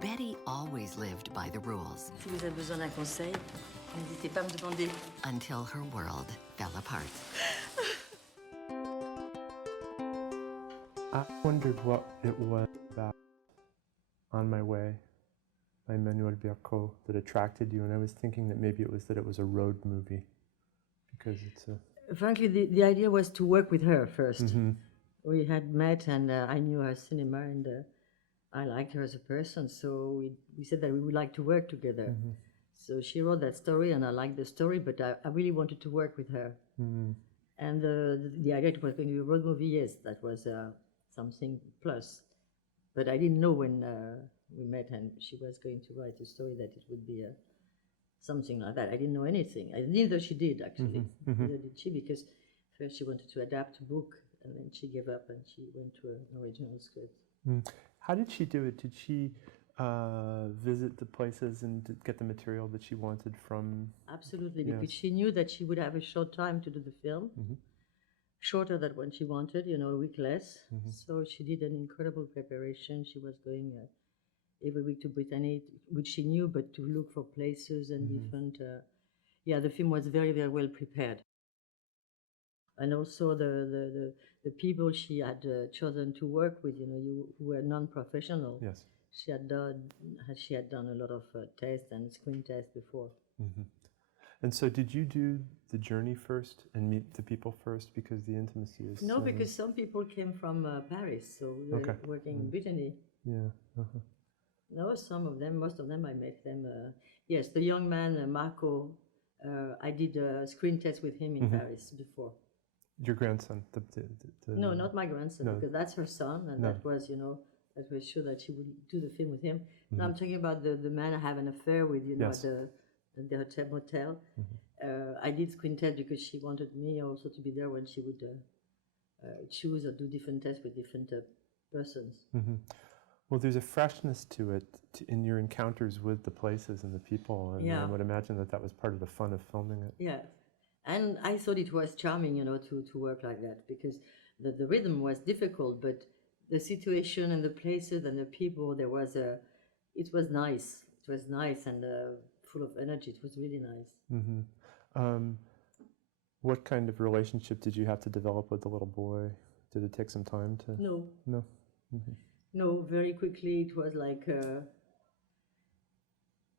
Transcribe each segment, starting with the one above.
Betty always lived by the rules. Si vous avez besoin d'un conseil, n'hésitez pas à me demander. Until her world fell apart. I wondered what it was about On My Way by Manuel Birco that attracted you, and I was thinking that maybe it was a road movie because it's a... Frankly, the idea was to work with her first. Mm-hmm. We had met, and I knew her cinema, and I liked her as a person, so we said that we would like to work together. Mm-hmm. So she wrote that story, and I liked the story, but I really wanted to work with her. Mm-hmm. And the idea it was going to be a road movie, yes, that was something plus. But I didn't know when we met and she was going to write a story that it would be something like that. I didn't know anything. Neither she did, actually. Mm-hmm. Mm-hmm. Neither did she, because first she wanted to adapt a book, and then she gave up and she went to an original script. Mm. How did she do it? Did she visit the places and get the material that she wanted from... Absolutely, Yes. because she knew that she would have a short time to do the film, Mm-hmm. shorter than when she wanted, a week less. Mm-hmm. So she did an incredible preparation. She was going every week to Brittany, which she knew, but to look for places and Mm-hmm. different... the film was very, very well prepared. And also the people she had chosen to work with, who were non-professionals. Yes. She had done a lot of tests and screen tests before. Mm-hmm. And so did you do the journey first and meet the people first because the intimacy is... No, because some people came from Paris, so we were working in Brittany. Yeah. Uh-huh. No, some of them, most of them I met them. Yes, the young man, Marco, I did a screen test with him in Paris before. Your grandson? No, not my grandson, No. because that's her son, and No. that was sure that she would do the film with him. No, I'm talking about the man I have an affair with, Yes. at the motel. I did screen test because she wanted me also to be there when she would choose or do different tests with different persons. Mm-hmm. Well, there's a freshness to it in your encounters with the places and the people, and I would imagine that was part of the fun of filming it. Yeah, and I thought it was charming, to work like that, because the rhythm was difficult, but the situation and the places and the people, it was nice. It was nice and full of energy. It was really nice. Mm-hmm. What kind of relationship did you have to develop with the little boy? Did it take some time to... No. No? Mm-hmm. No, very quickly it was like...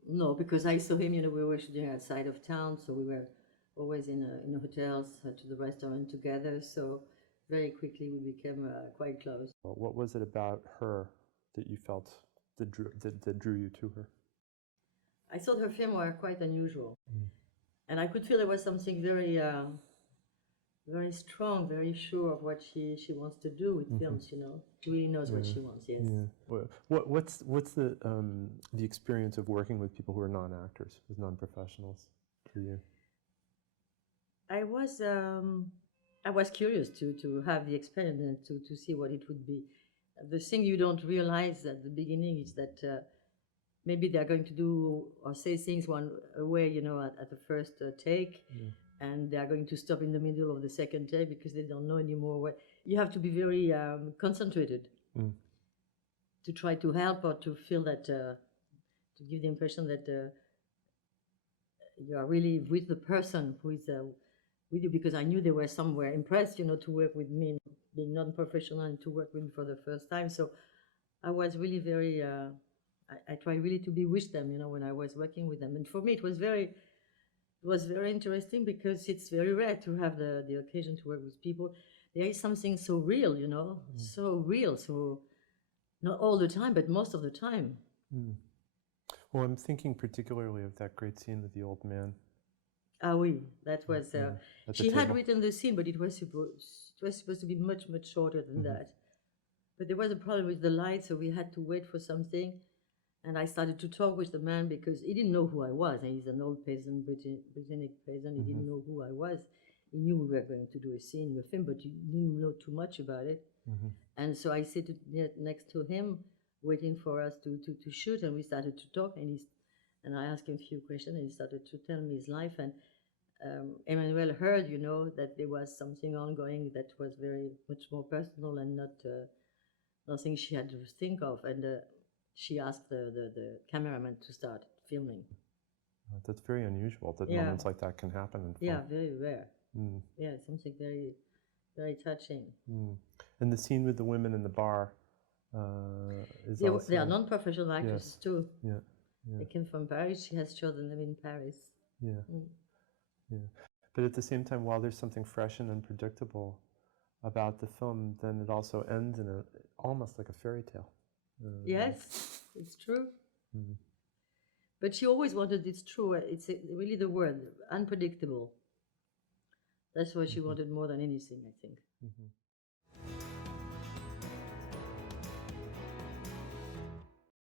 no, because I saw him, we were shooting outside of town, so we were always in hotels, to the restaurant together, so very quickly we became quite close. What was it about her that you felt that drew you to her? I thought her films were quite unusual, and I could feel there was something very, very strong, very sure of what she wants to do with films. She really knows what she wants. Yes. Yeah. What's the experience of working with people who are non-actors, with non-professionals, for you? I was curious to have the experience and to see what it would be. The thing you don't realize at the beginning is that maybe they're going to do or say things one way, at the first take, and they're going to stop in the middle of the second take because they don't know anymore what. You have to be very concentrated to try to help or to feel that, to give the impression that you are really with the person who is with you, because I knew they were somewhere impressed, to work with me, being non-professional, and to work with me for the first time. So I was really very, I tried really to be with them, when I was working with them. And for me, it was very interesting because it's very rare to have the occasion to work with people. There is something so real, so real, so not all the time, but most of the time. Well, I'm thinking particularly of that great scene with the old man. Ah oui, that was... she had table. written the scene, but it was supposed to be much, much shorter than that. But there was a problem with the light, so we had to wait for something. And I started to talk with the man because he didn't know who I was. And he's an old peasant, Britannic peasant. He didn't know who I was. He knew we were going to do a scene with him, but he didn't know too much about it. And so I sat next to him, waiting for us to shoot, and we started to talk. And I asked him a few questions, and he started to tell me his life. And Emmanuel heard, that there was something ongoing that was very much more personal and not nothing she had to think of. And she asked the cameraman to start filming. That's very unusual that Yeah. moments like that can happen in film. Yeah, very rare. Mm. Yeah, something very, very touching. Mm. And the scene with the women in the bar is They also... are non-professional actors too. Yeah. Yeah. They came from Paris. She has chosen them in Paris. Yeah. Mm. Yeah. But at the same time, while there's something fresh and unpredictable about the film, then it also ends in almost like a fairy tale. Yes, it's true. Mm. But she always wanted, it's true, it's really the word, unpredictable. That's what she wanted more than anything, I think. Mm-hmm.